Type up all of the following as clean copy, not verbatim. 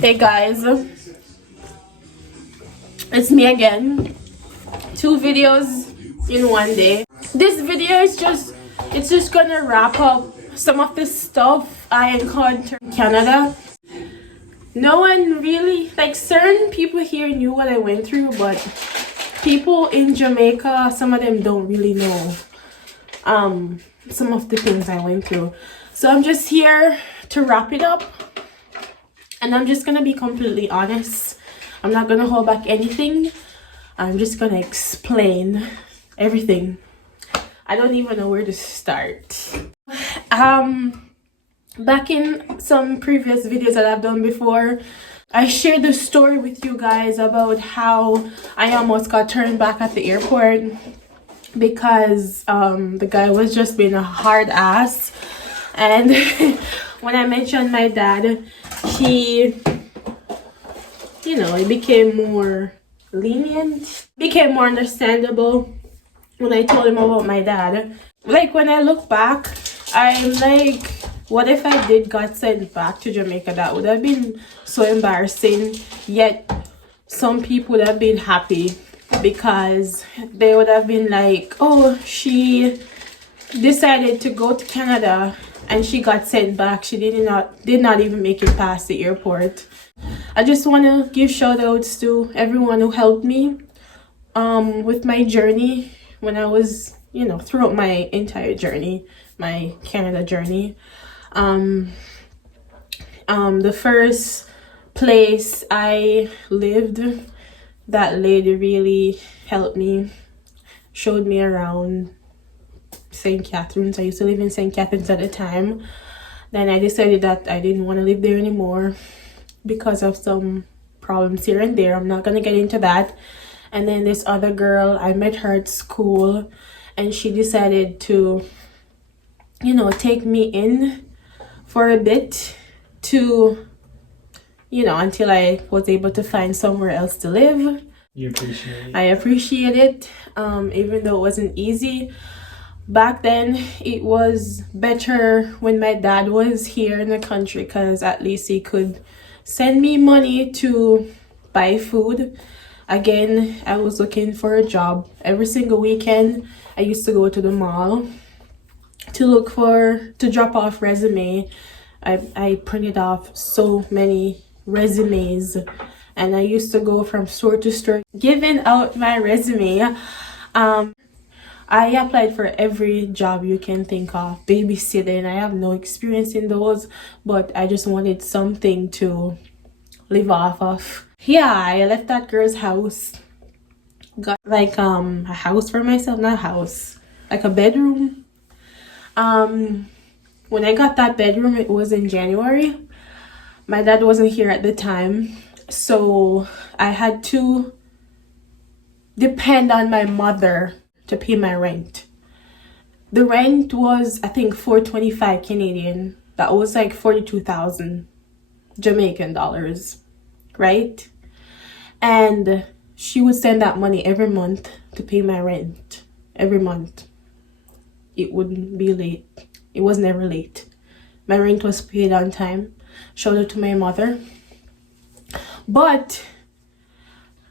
Hey guys, it's me again. 2 videos in one day. This video is just gonna wrap up some of the stuff I encountered in Canada. No one really, like, certain people here knew what I went through, but people in Jamaica, some of them don't really know some of the things I went through. So I'm just here to wrap it up. And I'm just gonna be completely honest. I'm not gonna hold back anything. I'm just gonna explain everything. I don't even know where to start. Back in some previous videos that I've done before, I shared the story with you guys about how I almost got turned back at the airport because the guy was just being a hard ass. And when I mentioned my dad, he became more lenient, became more understandable when I told him about my dad. Like, when I look back, I'm like, what if I got sent back to Jamaica? That would have been so embarrassing. Yet some people would have been happy because they would have been like, oh, she decided to go to Canada and she got sent back. She did not even make it past the airport. I just want to give shout outs to everyone who helped me with my journey when I was, throughout my entire journey, my Canada journey. The first place I lived, that lady really helped me, showed me around St. Catharines. I used to live in St. Catharines at the time. Then I decided that I didn't want to live there anymore because of some problems here and there. I'm not gonna get into that. And then this other girl, I met her at school, and she decided to, take me in for a bit to, until I was able to find somewhere else to live. You appreciate it? I appreciate it, even though it wasn't easy. Back then, it was better when my dad was here in the country because at least he could send me money to buy food. Again, I was looking for a job. Every single weekend, I used to go to the mall to drop off resume. I printed off so many resumes, and I used to go from store to store giving out my resume. I applied for every job you can think of. Babysitting, I have no experience in those, but I just wanted something to live off of. Yeah, I left that girl's house. Got like a house for myself, not a house, like a bedroom. When I got that bedroom, it was in January. My dad wasn't here at the time, so I had to depend on my mother to pay my rent. The rent was, I think, $425 Canadian. That was like 42,000 Jamaican dollars, right? And she would send that money every month to pay my rent. Every month. It wouldn't be late. It was never late. My rent was paid on time. Shout out to my mother. But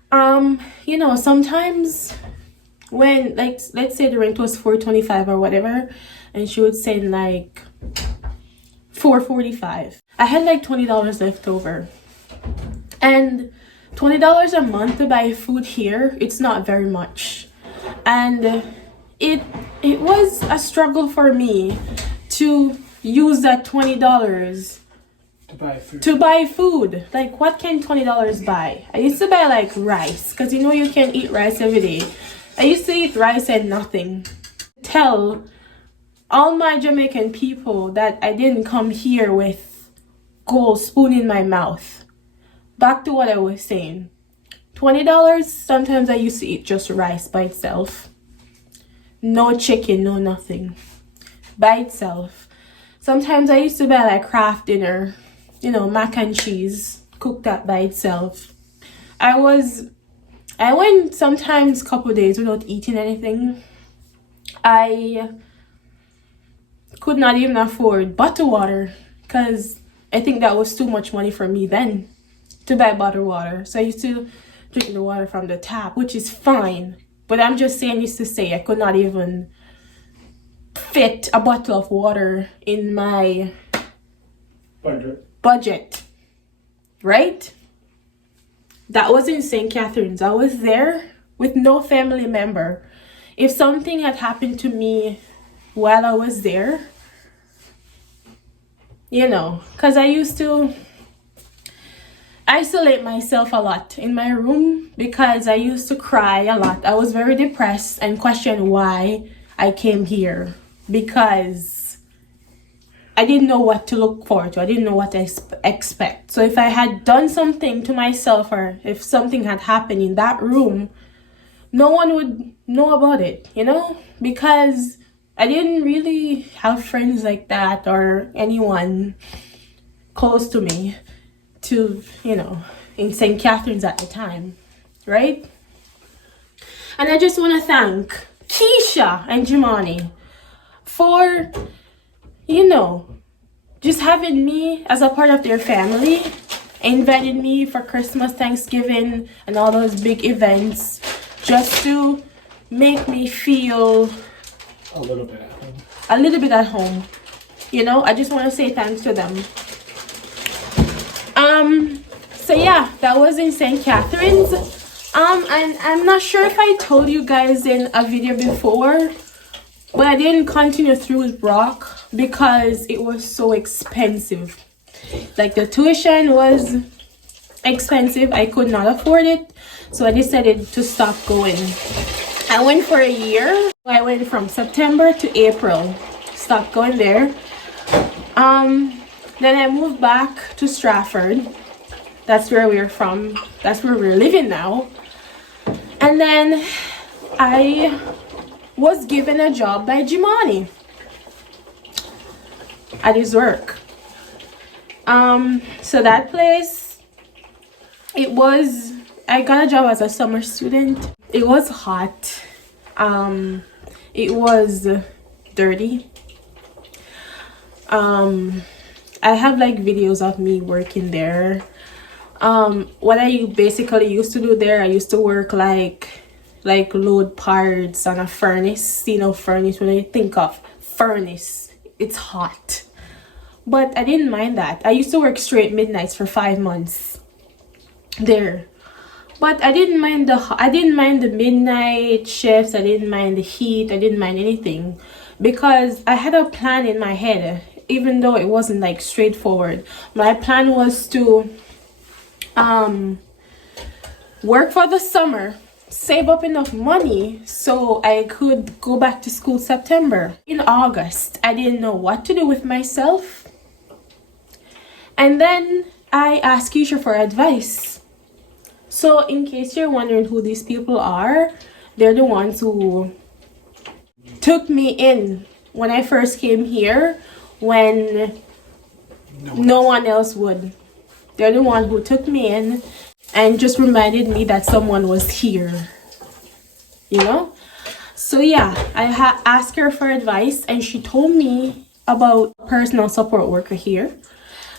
sometimes when, like, let's say the rent was $425 or whatever, and she would send like $445. I had like $20 left over, and $20 a month to buy food here, it's not very much. And it was a struggle for me to use that $20 to buy food. Like, what can $20 buy? I used to buy like rice, because you can't eat rice every day. I used to eat rice and nothing. Tell all my Jamaican people that I didn't come here with gold spoon in my mouth. Back to what I was saying. $20, sometimes I used to eat just rice by itself. No chicken, no nothing. By itself. Sometimes I used to buy like craft dinner, mac and cheese, cook that by itself. I went sometimes a couple days without eating anything. I could not even afford bottled water because I think that was too much money for me then. to buy bottled water. So I used to drink the water from the tap, which is fine. But I'm just saying this to say I could not even fit a bottle of water in my budget. Right? That was in St. Catharines. I was there with no family member. If something had happened to me while I was there, you know, because I used to isolate myself a lot in my room because I used to cry a lot. I was very depressed and questioned why I came here because I didn't know what to look forward to. I didn't know what to expect. So if I had done something to myself or if something had happened in that room, no one would know about it, you know, because I didn't really have friends like that or anyone close to me to, you know, in St. Catharines at the time, right? And I just want to thank Keisha and Jimani for, you know, just having me as a part of their family, inviting me for Christmas, Thanksgiving, and all those big events just to make me feel a little bit at home. A little bit at home. You know, I just want to say thanks to them. So yeah, that was in St. Catharines. And I'm not sure if I told you guys in a video before, but I didn't continue through with Brock because it was so expensive. Like the tuition was expensive. I could not afford it. So I decided to stop going. I went for a year. I went from September to April. Stopped going there. Then I moved back to Stratford. That's where we're from. That's where we're living now. And then I was given a job by Jimani at his work. So that place, I got a job as a summer student. It was hot. It was dirty. I have like videos of me working there. What I basically used to do there, I used to work like load parts on a furnace. You know, furnace, when you think of furnace, it's hot. But I didn't mind that. I used to work straight midnights for 5 months there. But I didn't mind the midnight shifts. I didn't mind the heat. I didn't mind anything because I had a plan in my head, even though it wasn't like straightforward. My plan was to work for the summer, save up enough money so I could go back to school September. In August, I didn't know what to do with myself. And then I asked Keisha for advice. So in case you're wondering who these people are, they're the ones who took me in when I first came here when no one else would. They're the one who took me in and just reminded me that someone was here, you know? So yeah, I asked her for advice and she told me about a personal support worker here.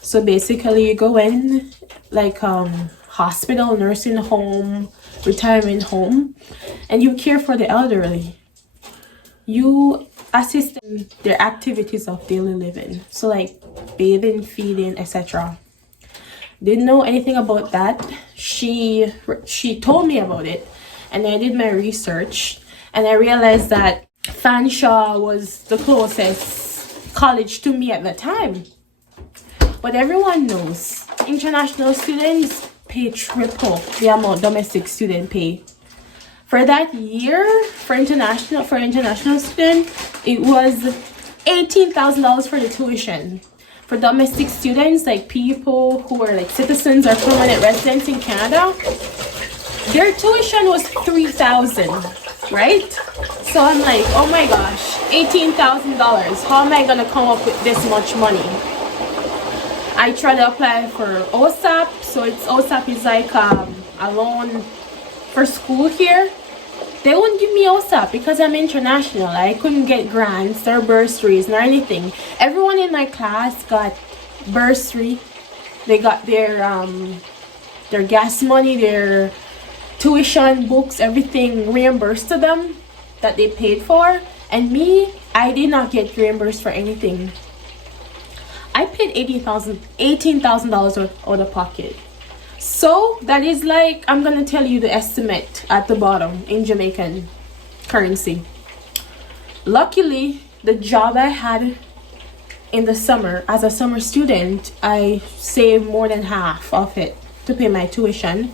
So basically you go in like hospital, nursing home, retirement home, and you care for the elderly. You assist in their activities of daily living. So like bathing, feeding, etc. Didn't know anything about that. She told me about it and I did my research and I realized that Fanshawe was the closest college to me at the time. But everyone knows international students pay triple the amount domestic student pay. For that year, for international student, it was $18,000 for the tuition. For domestic students, like people who are like citizens or permanent residents in Canada, their tuition was $3,000, right? So I'm like, oh my gosh, $18,000. How am I gonna come up with this much money? I tried to apply for OSAP. So OSAP is like a loan for school here. They wouldn't give me OSAP because I'm international. I couldn't get grants or bursaries nor anything. Everyone in my class got bursary. They got their their gas money, their tuition, books, everything reimbursed to them that they paid for. And me, I did not get reimbursed for anything. I paid $18,000 out of pocket. So that is like, I'm gonna tell you the estimate at the bottom in Jamaican currency. Luckily, the job I had in the summer as a summer student, I saved more than half of it to pay my tuition.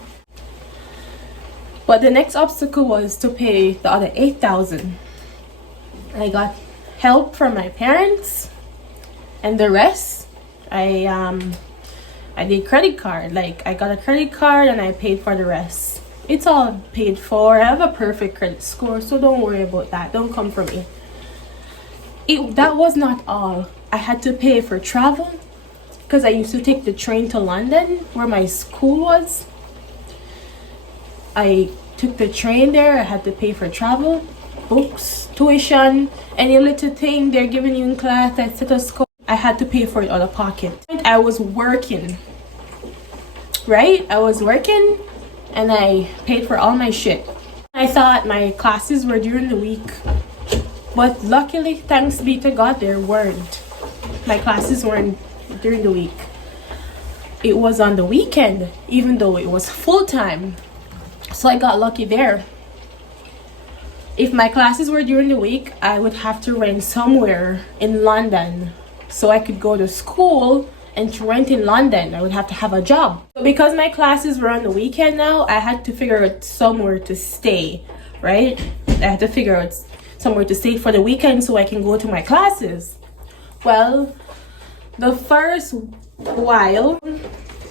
But the next obstacle was to pay the other $8,000. I got help from my parents, and the rest I did credit card. Like, I got a credit card and I paid for the rest. It's all paid for. I have a perfect credit score, so don't worry about that. Don't come for me. That was not all. I had to pay for travel because I used to take the train to London where my school was. I took the train there. I had to pay for travel, books, tuition, any little thing they're giving you in class, that stethoscope. I had to pay for it out of pocket. I was working, right? I was working and I paid for all my shit. I thought my classes were during the week, but luckily, thanks be to God, there weren't. My classes weren't during the week. It was on the weekend, even though it was full-time. So I got lucky there. If my classes were during the week, I would have to rent somewhere in London so I could go to school, and to rent in London, I would have to have a job. So because my classes were on the weekend now, I had to figure out somewhere to stay, right? I had to figure out somewhere to stay for the weekend so I can go to my classes. Well, the first while,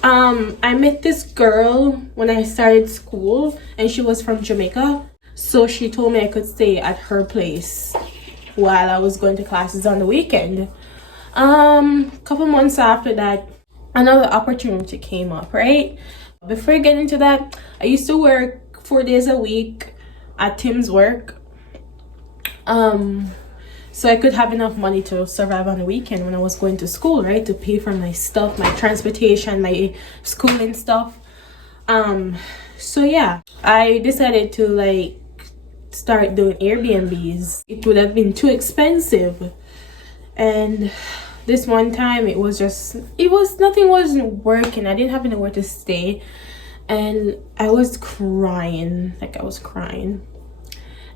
I met this girl when I started school, and she was from Jamaica. So she told me I could stay at her place while I was going to classes on the weekend. Couple months after that, another opportunity came up, right? Before I get into that, I used to work 4 days a week at Tim's work. So I could have enough money to survive on the weekend when I was going to school, right? To pay for my stuff, my transportation, my schooling stuff. So yeah, I decided to like start doing Airbnbs. It would have been too expensive. And this one time nothing wasn't working. I didn't have anywhere to stay. And I was crying.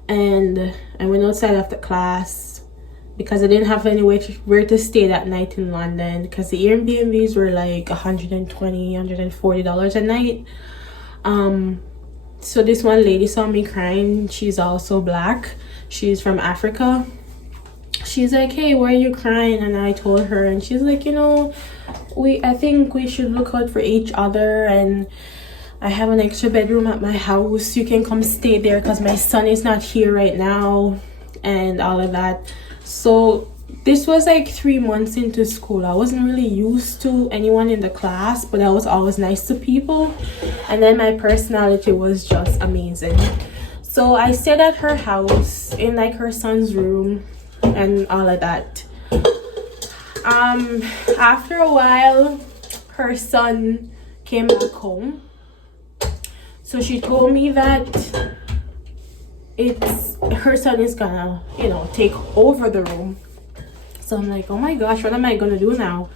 And I went outside after class because I didn't have anywhere where to stay that night in London, because the Airbnbs were like $120, $140 a night. So this one lady saw me crying. She's also black. She's from Africa. She's like, hey, why are you crying? And I told her, and she's like, I think we should look out for each other, and I have an extra bedroom at my house. You can come stay there because my son is not here right now, and all of that. So this was like 3 months into school. I wasn't really used to anyone in the class, but I was always nice to people. And then my personality was just amazing. So I stayed at her house in like her son's room and all of that. After a while, her son came back home. So she told me that her son is gonna, take over the room. So I'm like, oh my gosh, what am I gonna do now?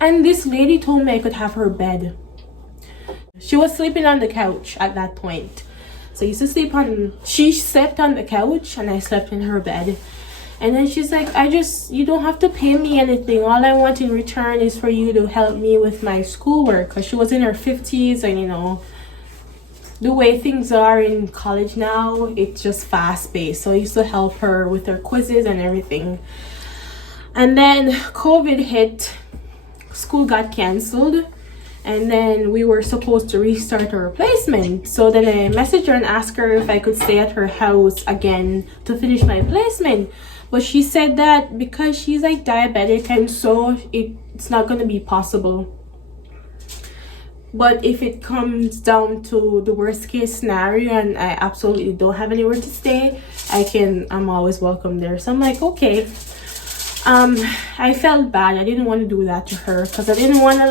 And this lady told me I could have her bed. She was sleeping on the couch at that point. So she slept on the couch and I slept in her bed. And then she's like, you don't have to pay me anything. All I want in return is for you to help me with my schoolwork. Because she was in her 50s, and the way things are in college now, it's just fast-paced. So I used to help her with her quizzes and everything. And then COVID hit, school got canceled, and then we were supposed to restart our placement. So then I messaged her and asked her if I could stay at her house again to finish my placement. But she said that because she's like diabetic, and so it's not going to be possible. But if it comes down to the worst case scenario and I absolutely don't have anywhere to stay, I'm always welcome there. So I'm like, okay. I felt bad. I didn't want to do that to her because I didn't want to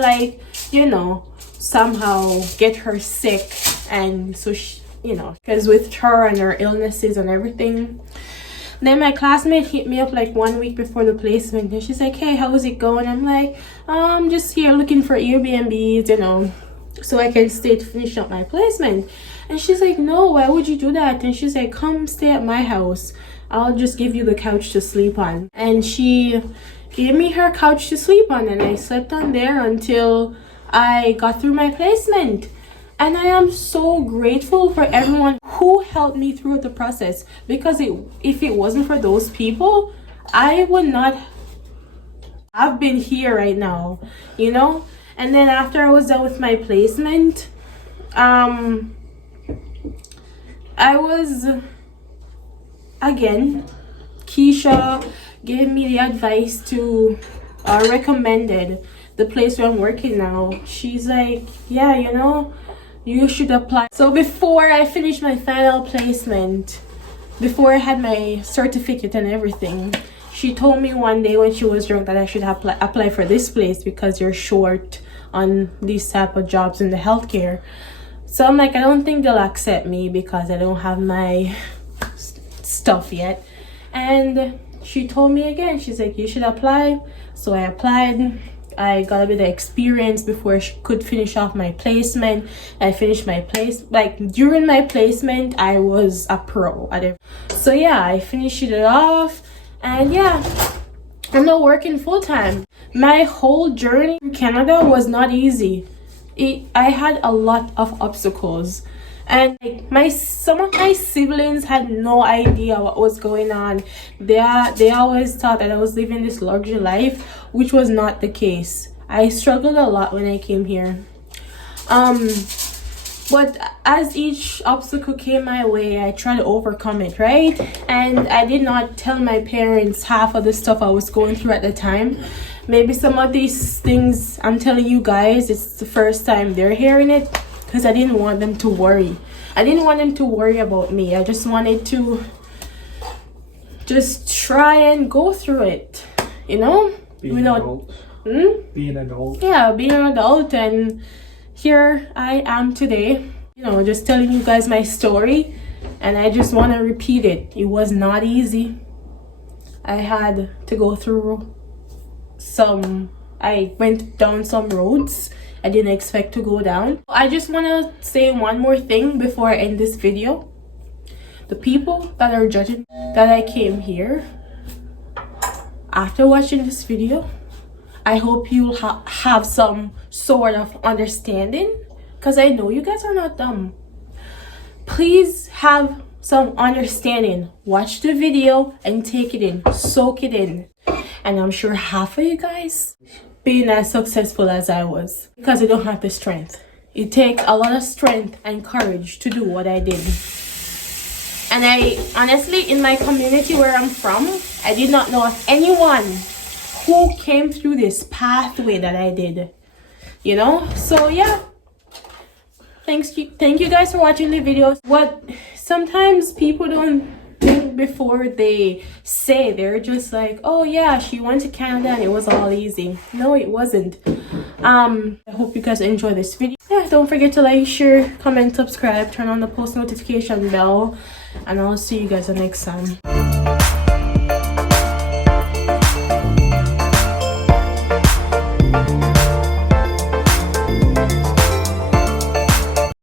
somehow get her sick. And so she, you know, because with her and her illnesses and everything. Then my classmate hit me up like 1 week before the placement, and she's like, hey, how's it going? I'm like, just here looking for Airbnbs, you know, so I can stay to finish up my placement. And she's like, no, why would you do that? And she's like, come stay at my house, I'll just give you the couch to sleep on. And she gave me her couch to sleep on, and I slept on there until I got through my placement. And I am so grateful for everyone who helped me through the process, because if it wasn't for those people, I would not have been here right now, you know. And then after I was done with my placement, I was, again, Keisha gave me the advice to, recommended the place where I'm working now. She's like, yeah, you know, you should apply. So before I finished my final placement, before I had my certificate and everything, she told me one day when she was drunk that I should apply for this place because you're short on these type of jobs in the healthcare. So I'm like, I don't think they'll accept me because I don't have my stuff yet. And she told me again, she's like, you should apply. So I applied. I got a bit of experience before I could finish off my placement. I finished my during my placement, I was a pro at it. So yeah, I finished it off, and yeah, I'm now working full-time. My whole journey in Canada was not easy. I had a lot of obstacles, and like some of my siblings had no idea what was going on. They always thought that I was living this luxury life, which was not the case. I struggled a lot when I came here. But as each obstacle came my way, I tried to overcome it, right? And I did not tell my parents half of the stuff I was going through at the time. Maybe some of these things I'm telling you guys, it's the first time they're hearing it, because I didn't want them to worry. I didn't want them to worry about me. I just wanted to just try and go through it, you know? Being an adult. Being an adult. Yeah, being an adult. And here I am today, you know, just telling you guys my story. And I just want to repeat it. It was not easy. I had to go through I went down some roads I didn't expect to go down. I just want to say one more thing before I end this video. The people that are judging that I came here, after watching this video, I hope you'll have some sort of understanding, because I know you guys are not dumb. Please have some understanding. Watch the video and take it in, soak it in. And I'm sure half of you guys being as successful as I was, because I don't have the strength. It takes a lot of strength and courage to do what I did. And I honestly, in my community where I'm from, I did not know of anyone who came through this pathway that I did, you know. So yeah, thank you guys for watching the videos. What sometimes people don't think before they say, they're just like, oh yeah, she went to Canada and it was all easy. No, it wasn't. I hope you guys enjoy this video. Yeah, don't forget to like, share, comment, subscribe, turn on the post notification bell, and I'll see you guys the next time.